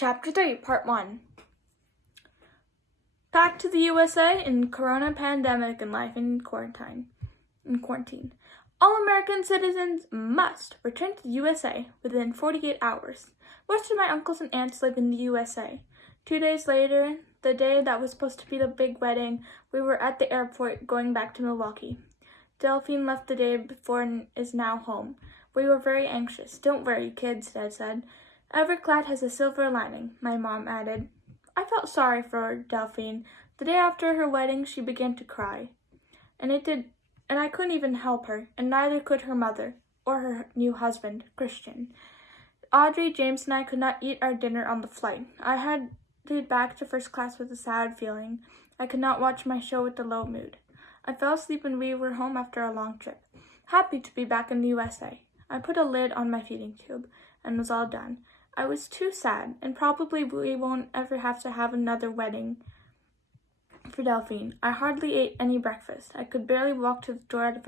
Chapter 3, Part 1. Back to the USA in Corona pandemic and life in quarantine. All American citizens must return to the USA within 48 hours. Most of my uncles and aunts live in the USA. 2 days later, the day that was supposed to be the big wedding, we were at the airport going back to Milwaukee. Delphine left the day before and is now home. We were very anxious. Don't worry, kids, Dad said. Every cloud has a silver lining, my mom added. I felt sorry for Delphine. The day after her wedding, she began to cry. And I couldn't even help her, and neither could her mother or her new husband, Christian. Audrey, James, and I could not eat our dinner on the flight. I headed back to first class with a sad feeling. I could not watch my show with a low mood. I fell asleep when we were home after a long trip. Happy to be back in the USA. I put a lid on my feeding tube and was all done. I was too sad, and probably we won't ever have to have another wedding for Delphine. I hardly ate any breakfast. I could barely walk to the door of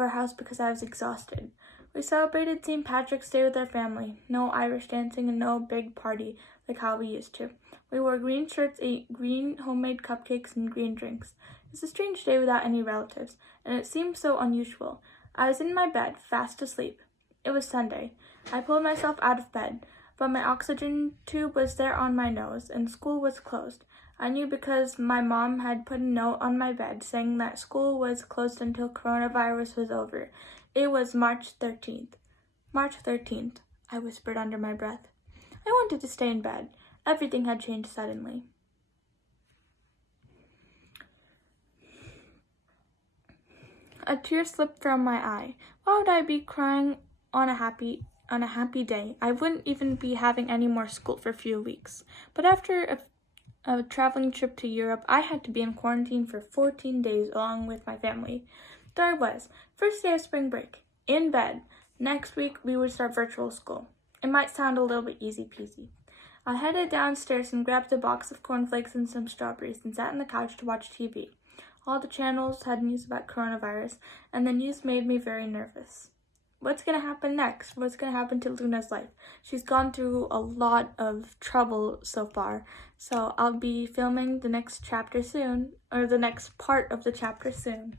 our house because I was exhausted. We celebrated St. Patrick's Day with our family. No Irish dancing and no big party like how we used to. We wore green shirts, ate green homemade cupcakes, and green drinks. It was a strange day without any relatives, and it seemed so unusual. I was in my bed, fast asleep. It was Sunday. I pulled myself out of bed, but my oxygen tube was there on my nose, and school was closed. I knew because my mom had put a note on my bed saying that school was closed until coronavirus was over. It was March 13th. March 13th, I whispered under my breath. I wanted to stay in bed. Everything had changed suddenly. A tear slipped from my eye. Why would I be crying on a happy day? I wouldn't even be having any more school for a few weeks. But after a traveling trip to Europe, I had to be in quarantine for 14 days along with my family. There I was, first day of spring break, in bed. Next week, we would start virtual school. It might sound a little bit easy peasy. I headed downstairs and grabbed a box of cornflakes and some strawberries and sat on the couch to watch TV. All the channels had news about coronavirus, and the news made me very nervous. What's going to happen next? What's going to happen to Luna's life? She's gone through a lot of trouble so far, so I'll be filming the next chapter soon, or the next part of the chapter soon.